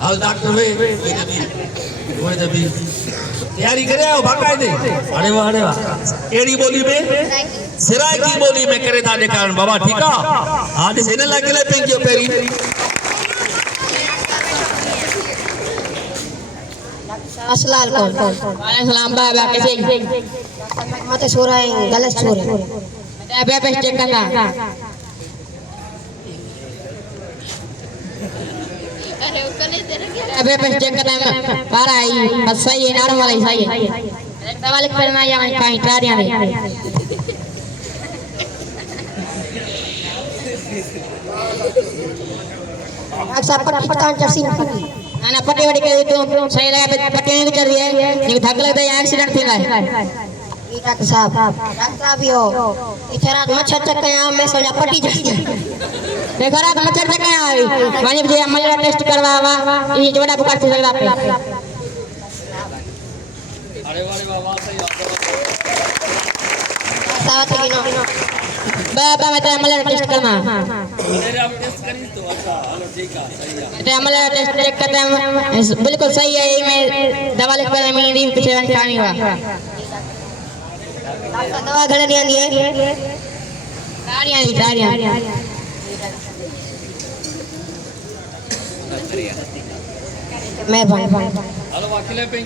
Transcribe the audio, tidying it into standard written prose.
हाल doctor वे दबी तैयारी करे आओ बाकायदे। अरे वाह एड़ी बोली में सिराय की बोली में करे था कारण बाबा ठीक है आज से ने लगे ले पेंगियो पेरी अस्सलाम वालेकुम सलाम बाबा कैसे मत सो रहा है गलत सो रहा है बे पे चेक करना अबे पे चेक करना पारा आई बस सही है नॉर्मल है सही है दवा लिख पर मैं यहाँ कहीं टारियां नहीं अक्सर पट्टी कान चर्सी ना पट्टी वाली के तो सही लगा पट्टी नहीं चल रही है ये धक्का लगता है एक्सीडेंट थी है डॉक्टर साहब भी हो इधर रात मच्छर चक के यहाँ मैं सोचा पट्टी चढ़ती देखो रात मच्छर चक के यहाँ आई मानी मुझे मलेरिया टेस्ट करवावा ये जो बड़ा बुखार से लग रहा है अरे वाह सही साथ है कि नो बाबा मैं तेरा मलेरिया टेस्ट करना मलेरिया टेस्ट करी तो अच्छा हेलो ठीक है सही है तेरा मलेरिया टेस्ट चेक करते हैं बिल्कुल सही है मैं दवा लिख कर मेरी पीछे खानी हुआ दवा घड़े नहीं आनी है तारियां मेहरबानी हेलो अकेले पे